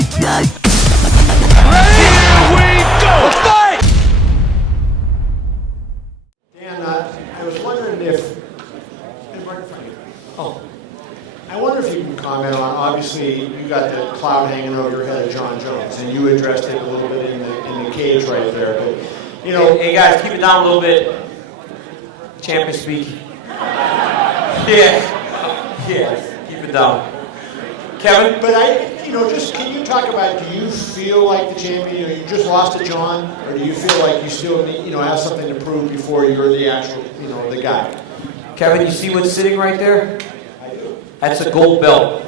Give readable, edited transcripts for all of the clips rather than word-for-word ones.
Dan, I was wondering if, I wonder if you can comment on, obviously you got the cloud hanging over your head of John Jones, and you addressed it a little bit in the cage right there, but, you know. Hey guys, keep it down a little bit. Champion speak. Yeah, keep it down. Kevin? But just can you talk about, do you feel like the champion, you just lost to John, or do you feel like you still need, have something to prove before you're the actual, the guy? Kevin, you see what's sitting right there? That's a gold belt.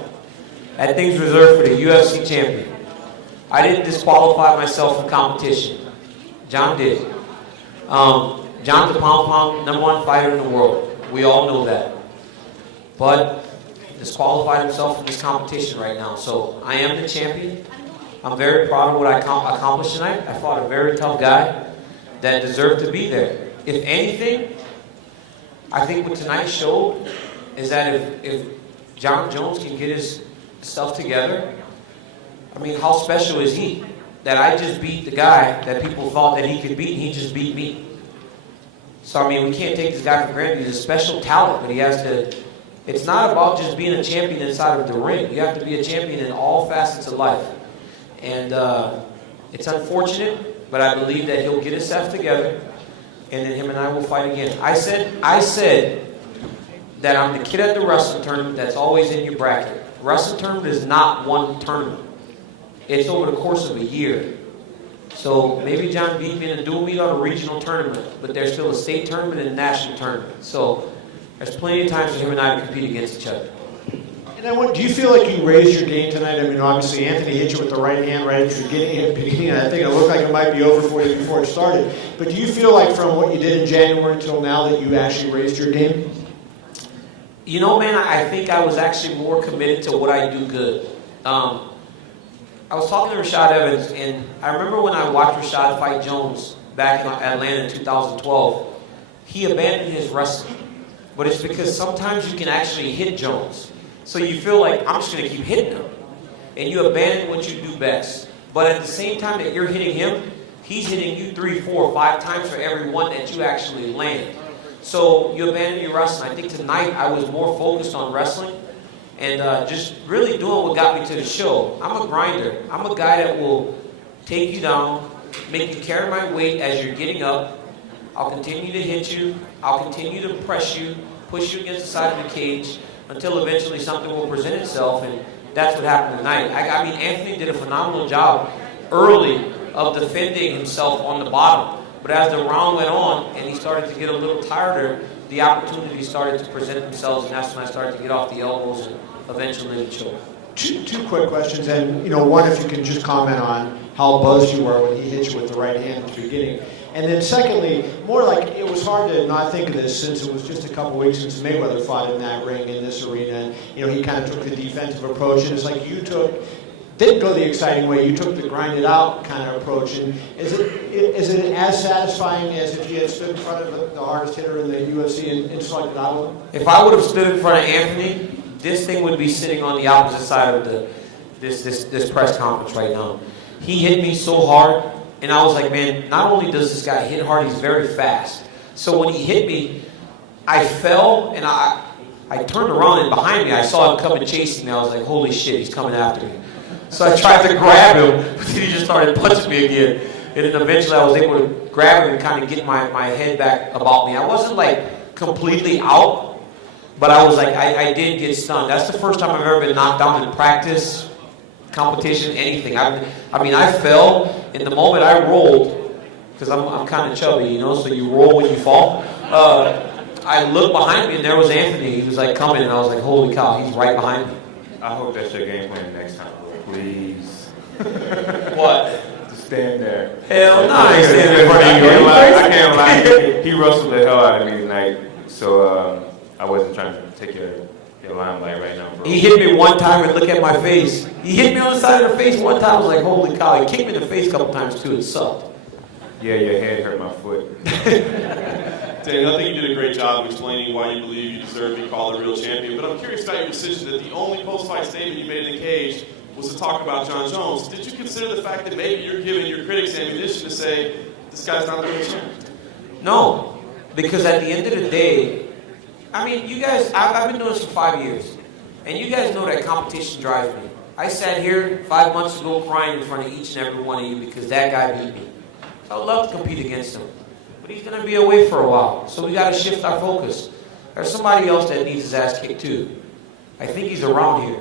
That thing's reserved for the UFC champion. I didn't disqualify myself from competition. John did. John's the pound #1 fighter in the world. We all know that. But disqualified himself from this competition right now. So I am the champion. I'm very proud of what I accomplished tonight. I fought a very tough guy that deserved to be there. If anything, I think what tonight showed is that if John Jones can get his stuff together, I mean, how special is he? That I just beat the guy that people thought that he could beat, and he just beat me. So, I mean, we can't take this guy for granted. He's a special talent, but he has to. It's not about just being a champion inside of the ring. You have to be a champion in all facets of life. And it's unfortunate, but I believe that he'll get himself together, and then him and I will fight again. I said that I'm the kid at the wrestling tournament that's always in your bracket. Wrestling tournament is not one tournament. It's over the course of a year. So maybe John beat me in a dual meet on a regional tournament, but there's still a state tournament and a national tournament. So there's plenty of times for him and I to compete against each other. And then, do you feel like you raised your game tonight? I mean, obviously Anthony hit you with the right hand right at the beginning. I think it looked like it might be over for you before it started. But do you feel like from what you did in January until now that you actually raised your game? You know, man, I think I was actually more committed to what I do good. I was talking to Rashad Evans, and I remember when I watched Rashad fight Jones back in Atlanta in 2012, he abandoned his wrestling. But it's because sometimes you can actually hit Jones. So you feel like, I'm just going to keep hitting him. And you abandon what you do best. But at the same time that you're hitting him, he's hitting you 3, 4, 5 times for every one that you actually land. So you abandon your wrestling. I think tonight I was more focused on wrestling and just really doing what got me to the show. I'm a grinder. I'm a guy that will take you down, make you carry my weight as you're getting up. I'll continue to hit you. I'll continue to press you, push you against the side of the cage until eventually something will present itself, and that's what happened tonight. I mean, Anthony did a phenomenal job early of defending himself on the bottom. But as the round went on and he started to get a little tireder, the opportunities started to present themselves, and that's when I started to get off the elbows and eventually the choke. Two quick questions, and one, if you can just comment on how buzzed you were when he hit you with the right hand at the beginning. And then secondly, more like it was hard to not think of this since it was just a couple weeks since Mayweather fought in that ring in this arena, and he kind of took the defensive approach, and it's like you didn't go the exciting way, you took the grind it out kind of approach. And is it as satisfying as if you had stood in front of the hardest hitter in the UFC and slugged it out with him? If I would have stood in front of Anthony, this thing would be sitting on the opposite side of this press conference right now. He hit me so hard, and I was like, man, not only does this guy hit hard, he's very fast. So when he hit me, I fell, and I turned around, and behind me, I saw him coming chasing me. I was like, holy shit, he's coming after me. So I tried to grab him, but then he just started punching me again. And then eventually I was able to grab him and kind of get my head back about me. I wasn't like completely out, but I was like, I did get stunned. That's the first time I've ever been knocked down in practice, competition, anything. I mean, I fell, and the moment I rolled, because I'm kind of chubby, so you roll when you fall. I looked behind me, and there was Anthony. He was like coming, and I was like, holy cow, he's right behind me. I hope that's your game plan next time, bro. Please. What? To stand there. Hell no, I ain't standing in front of you. I can't lie. He wrestled the hell out of me tonight, so I wasn't trying to take your limelight right now, bro. He hit me one time and look at my face. He hit me on the side of the face one time. I was like, holy cow. He kicked me in the face a couple times too. It sucked. Yeah, your head hurt my foot. Daniel, I think you did a great job of explaining why you believe you deserve to be called a real champion, but I'm curious about your decision that the only post-fight statement you made in the cage was to talk about John Jones. Did you consider the fact that maybe you're giving your critics ammunition to say, this guy's not going to change? No, because at the end of the day, I mean, you guys, I've been doing this for 5 years, and you guys know that competition drives me. I sat here 5 months ago crying in front of each and every one of you because that guy beat me. So I'd love to compete against him, but he's going to be away for a while, so we got to shift our focus. There's somebody else that needs his ass kicked too. I think he's around here.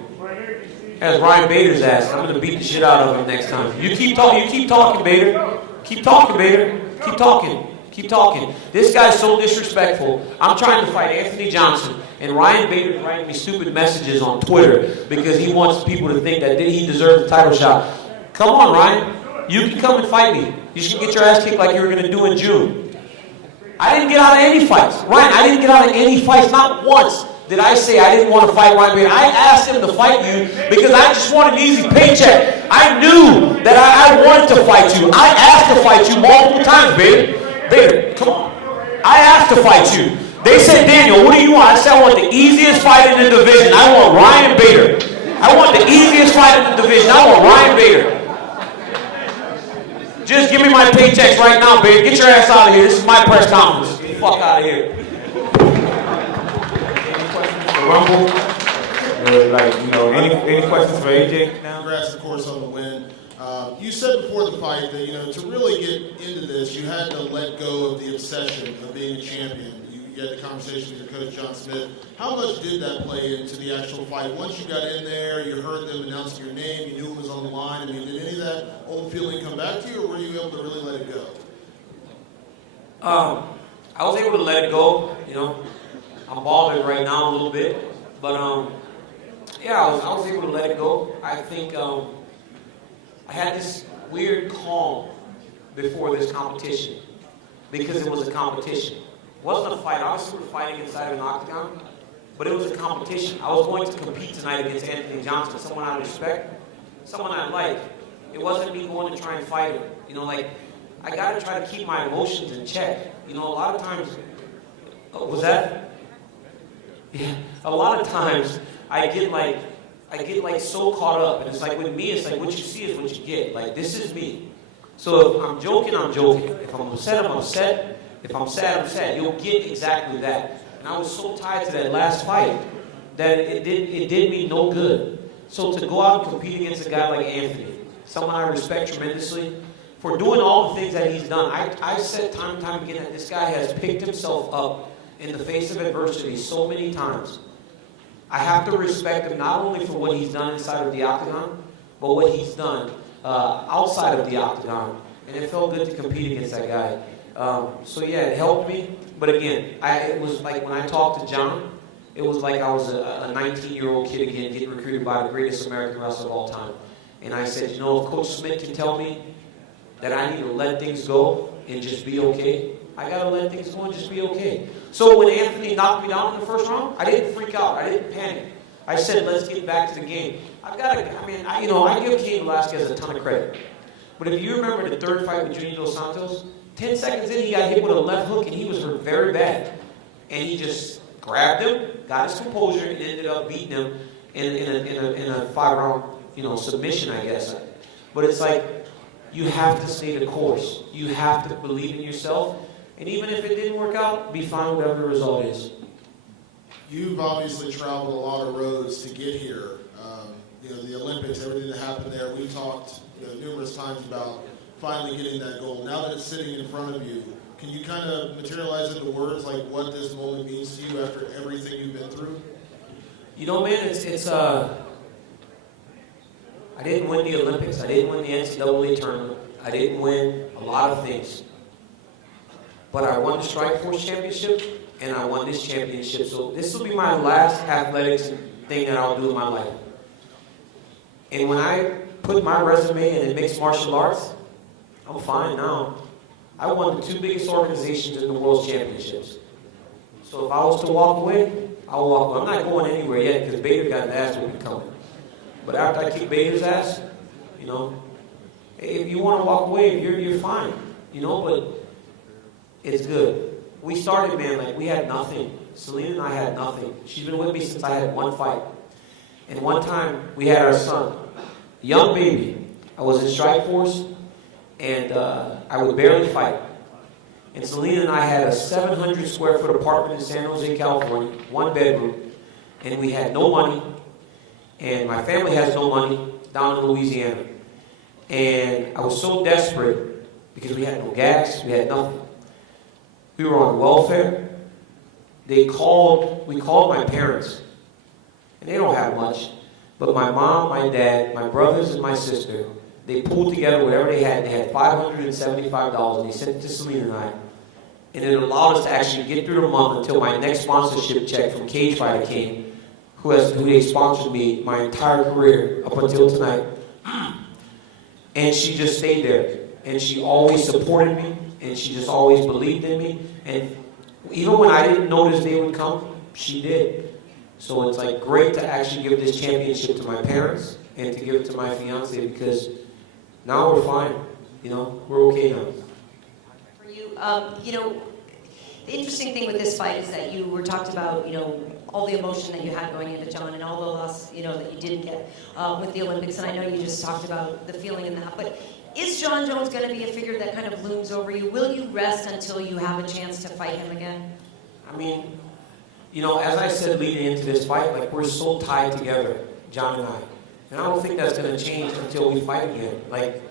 That's Ryan Bader's ass. I'm going to beat the shit out of him next time. You keep talking, Bader. Keep talking, Bader. Keep talking. Keep talking. This guy's so disrespectful. I'm trying to fight Anthony Johnson, and Ryan Bader's writing me stupid messages on Twitter because he wants people to think that he deserves the title shot. Come on, Ryan. You can come and fight me. You should get your ass kicked like you were going to do in June. I didn't get out of any fights. Ryan, I didn't get out of any fights. Not once did I say I didn't want to fight Ryan Bader. I asked him to fight you because I just wanted an easy paycheck. I knew that I wanted to fight you. I asked to fight you multiple times, Bader. Bader, come on. I asked to fight you. They said, Daniel, what do you want? I said, I want the easiest fight in the division. I want Ryan Bader. I want the easiest fight in the division. I want Ryan Bader. Just give me my paychecks right now, babe. Get your ass out of here. This is my press conference. Get the fuck out of here. Rumble, any questions for AJ now? Congrats, of course, on the win. You said before the fight that, to really get into this, you had to let go of the obsession of being a champion. You had the conversation with your coach, John Smith. How much did that play into the actual fight? Once you got in there, you heard them announcing your name, you knew it was on the line. I mean, did any of that old feeling come back to you, or were you able to really let it go? I was able to let it go. I'm bothered right now a little bit, but yeah, I was able to let it go. I think I had this weird calm before this competition because it was a competition. It wasn't a fight. Obviously, we were fighting inside of an octagon, but it was a competition. I was going to compete tonight against Anthony Johnson, someone I respect, someone I like. It wasn't me going to try and fight him. I got to try to keep my emotions in check. A lot of times, was that? Yeah. A lot of times, I get so caught up, and it's like with me, it's like what you see is what you get. Like, this is me. So if I'm joking, I'm joking. If I'm upset, I'm upset. If I'm sad, I'm sad. You'll get exactly that. And I was so tied to that last fight that it did me no good. So to go out and compete against a guy like Anthony, someone I respect tremendously, for doing all the things that he's done, I said time and time again that this guy has picked himself up in the face of adversity so many times. I have to respect him not only for what he's done inside of the octagon, but what he's done outside of the octagon. And it felt good to compete against that guy. So yeah, it helped me. But again, it was like when I talked to John, it was like I was a 19-year-old kid again getting recruited by the greatest American wrestler of all time. And I said, if Coach Smith can tell me that I need to let things go and just be okay, I got to let things go and just be okay. So when Anthony knocked me down in the first round, I didn't freak out. I didn't panic. I said, let's get back to the game. I give Cain Velasquez a ton of credit. But if you remember the third fight with Junior Dos Santos, 10 seconds in, he got hit with a left hook, and he was hurt very bad. And he just grabbed him, got his composure, and ended up beating him in a 5-round, submission, I guess. But it's like, you have to stay the course. You have to believe in yourself. And even if it didn't work out, be fine with whatever the result is. You've obviously traveled a lot of roads to get here. The Olympics, everything that happened there. We talked numerous times about finally getting that goal. Now that it's sitting in front of you, can you kind of materialize into words like what this moment means to you after everything you've been through? Man, it's I didn't win the Olympics. I didn't win the NCAA tournament. I didn't win a lot of things. But I won the Strikeforce Championship, and I won this championship. So this will be my last athletics thing that I'll do in my life. And when I put my resume in mixed martial arts, I'm fine now. I won the 2 biggest organizations in the World Championships. So if I was to walk away, I'll walk away. I'm not going anywhere yet because Bader got an ass whooping coming. But after I kick Bader's ass, if you want to walk away, you're fine. But it's good. We started, man, we had nothing. Selena and I had nothing. She's been with me since I had one fight. And one time, we had our son. young baby. I was in Strike Force, and I would barely fight. And Selena and I had a 700 square foot apartment in San Jose, California, 1 bedroom, and we had no money, and my family has no money down in Louisiana. And I was so desperate because we had no gas, we had nothing. We were on welfare. We called my parents, and they don't have much, but my mom, my dad, my brothers, and my sister, they pulled together whatever they had. They had $575, and they sent it to Selena and I. And it allowed us to actually get through the month until my next sponsorship check from Cage Fighter came, who they sponsored me my entire career up until tonight. And she just stayed there. And she always supported me, and she just always believed in me. And even when I didn't know this day would come, she did. So it's like great to actually give this championship to my parents and to give it to my fiance, because now we're fine. We're okay now. For you, the interesting thing with this fight is that you were talked about, all the emotion that you had going into John and all the loss, that you didn't get with the Olympics. And I know you just talked about the feeling in that. But is John Jones going to be a figure that kind of looms over you? Will you rest until you have a chance to fight him again? I mean, as I said leading into this fight, like, we're so tied together, John and I. And I don't think that's going to change until we fight again. Like,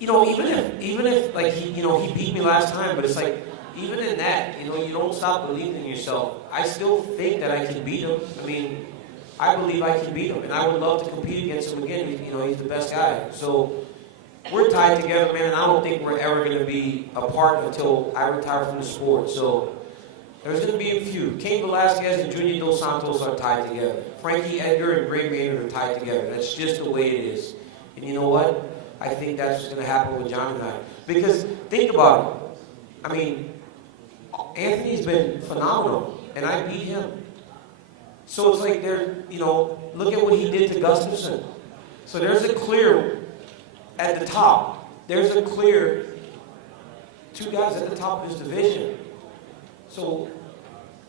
even if like, he beat me last time, but it's like, even in that, you don't stop believing in yourself. I still think that I can beat him. I mean, I believe I can beat him, and I would love to compete against him again. He's the best guy. So we're tied together, man, and I don't think we're ever going to be apart until I retire from the sport. So there's going to be a few. Cain Velasquez and Junior Dos Santos are tied together. Frankie Edgar and Gray Maynard are tied together. That's just the way it is. And you know what? I think that's what's going to happen with John and I. Because think about it. I mean, Anthony's been phenomenal, and I beat him. So it's like look at what he did to Gustafsson. So there's a clear at the top. There's a clear 2 guys at the top of his division. So,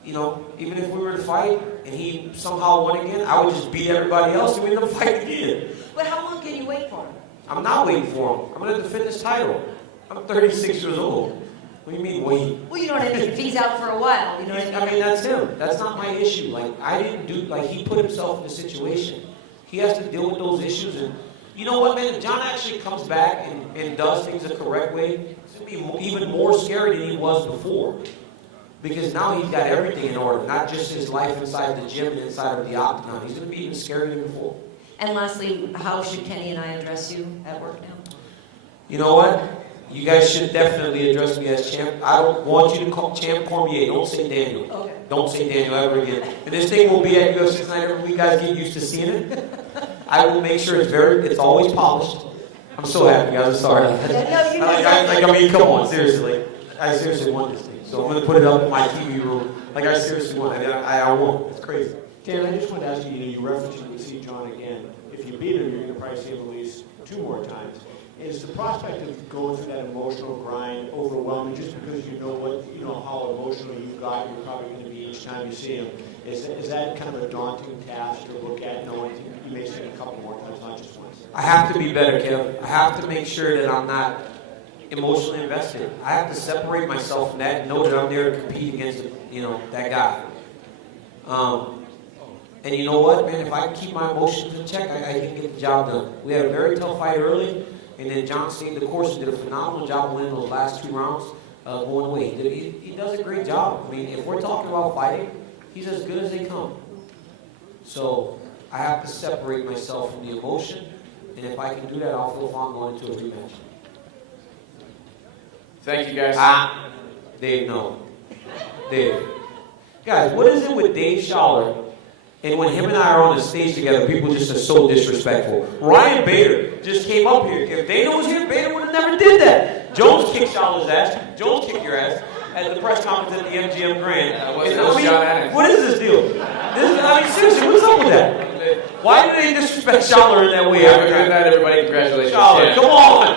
even if we were to fight and he somehow won again, I would just beat everybody else and we'd end up fighting again. But how long can you wait for him? I'm not waiting for him. I'm going to defend this title. I'm 36 years old. What do you mean wait? Well, you know what I mean. If he's out for a while, you know what I mean. I mean, that's him. That's not my issue. Like, I didn't do. Like, he put himself in a situation. He has to deal with those issues. And you know what, man? If John actually comes back and does things the correct way, it's going to be even more scary than he was before. Because now he's got everything in order, not just his life inside the gym and inside of the octagon. He's going to be even scarier than before. And lastly, how should Kenny and I address you at work now? You know what? You guys should definitely address me as champ. I don't want you to call Champ Cormier. Don't say Daniel. Okay. Don't say Daniel ever again. And this thing will be at UFC tonight. Every week, guys get used to seeing it. I will make sure it's always polished. I'm so happy, guys. I'm sorry. I mean, come on, seriously. I seriously want this thing. So I'm going to put it up in my TV room. Like, I seriously want it. I won't. It's crazy. Dan, I just want to ask you, you referenced you would see John again. If you beat him, you're going to probably see him at least 2 more times. Is the prospect of going through that emotional grind overwhelming just because you know how emotional you've got, you're probably going to be each time you see him? Is that kind of a daunting task to look at, knowing you may see him a couple more times, not just once? I have to be better, Kev. I have to make sure that I'm not emotionally invested. I have to separate myself from that and know that I'm there to compete against, that guy. And you know what, man? If I can keep my emotions in check, I can get the job done. We had a very tough fight early, and then John stayed the course and did a phenomenal job winning those last 2 rounds going away. He does a great job. I mean, if we're talking about fighting, he's as good as they come. So I have to separate myself from the emotion, and if I can do that, I'll feel fine going into a rematch. Thank you, guys. Dave, no. Dave. Guys, what is it with Dave Schaller? And when him and I are on the stage together, people just are so disrespectful. Ryan Bader just came up here. If Dana was here, Bader would have never did that. Jones kicked Schaller's ass. Jones kicked your ass at the press conference at the MGM Grand. What is this deal? Seriously, what's up with that? Why do they disrespect Schaller in that way? Have a good night, everybody. Congratulations. Schaller, come on.